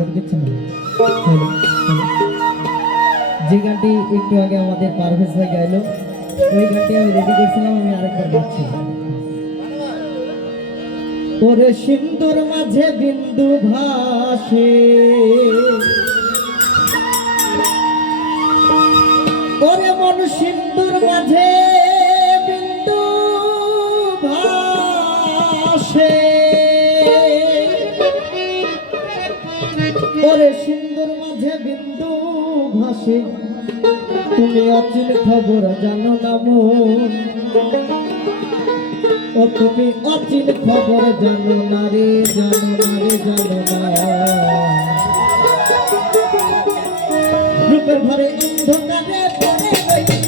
Microphone দিচ্ছেন না? Hello hello, যে গানটি একটু আগে আমাদের পারভেজ ভাই গাইলো ওই গানটি আমি রেডি করছিলাম, আমি আরেকবার গাচ্ছি। ওরে সিন্দুর মাঝে বিন্দু ভাসে, ওরে মন সিন্দুর মাঝে বিন্দু ভাসে, ওরে সিন্দুর মাঝে বিন্দু ভাসে, তুমি অচিন খবর জানো না মন, ও তুমি অচিন খবর জানো না রে, জানো না রে, জানো না। রূপের ঘরে অন্ধকারে পড়ে রইলি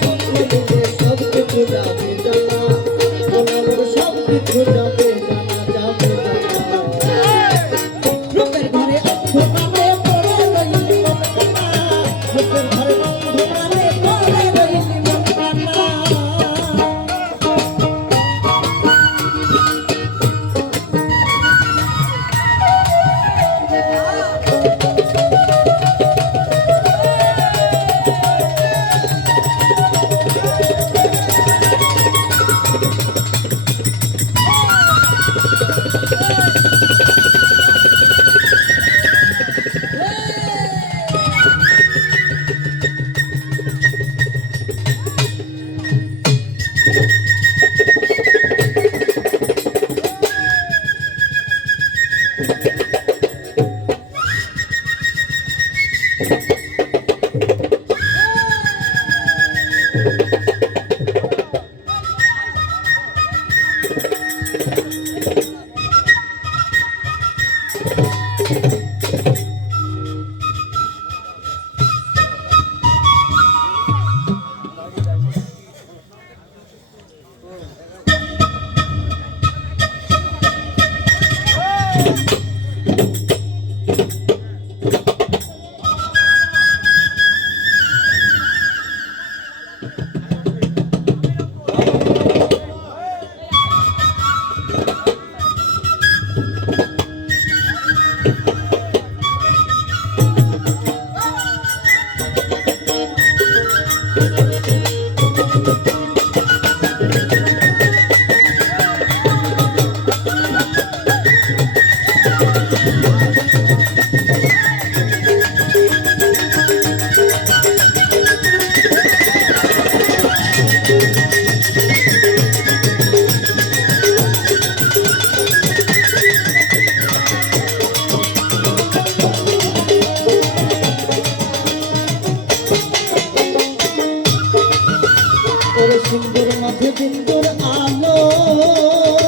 সঙ্গ নিলে সব কিছু যাবে জানা যাবে রূপের ঘরে অন্ধকারে পড়ে রইলি মন কানা, রূপের ঘরে অন্ধকারে পড়ে রইলি মন কানা।